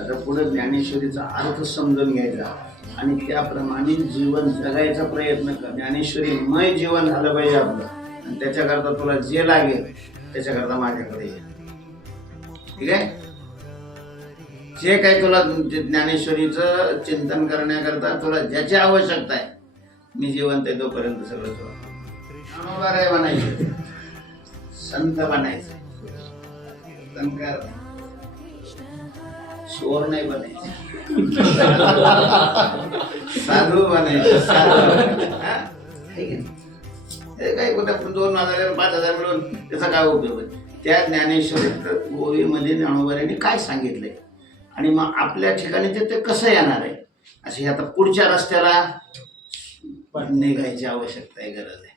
आता पुढे ज्ञानेश्वरीचा अर्थ समजून घ्यायचा. आणि त्याप्रमाणे जीवन जगायचा प्रयत्न कर. ज्ञानेश्वरी मय जीवन झालं पाहिजे आपलं. आणि त्याच्याकरता तुला जे लागेल त्याच्याकरता माझ्याकडे ये. ठीक आहे? जे काही तुला ज्ञानेश्वरीच ज्ञानेश्वरीचं चिंतन करण्याकरता तुला ज्याची आवश्यकता आहे मी जिवंत आहे तोपर्यंत सगळं तुला बनायचं संत बनायचं चोर नाही बनायचे. साधू बनायचे साधू काय कुठं दोन हजार पाच हजार मिळून त्याचा काय उपयोग आहे? त्या ज्ञानेश्वर ओवीमध्ये ज्ञानोबाऱ्याने काय सांगितलंय? आणि मग आपल्या ठिकाणी ते ते कसं येणार आहे? अशी आता पुढच्या रस्त्याला निघायची आवश्यकता आहे गरज आहे.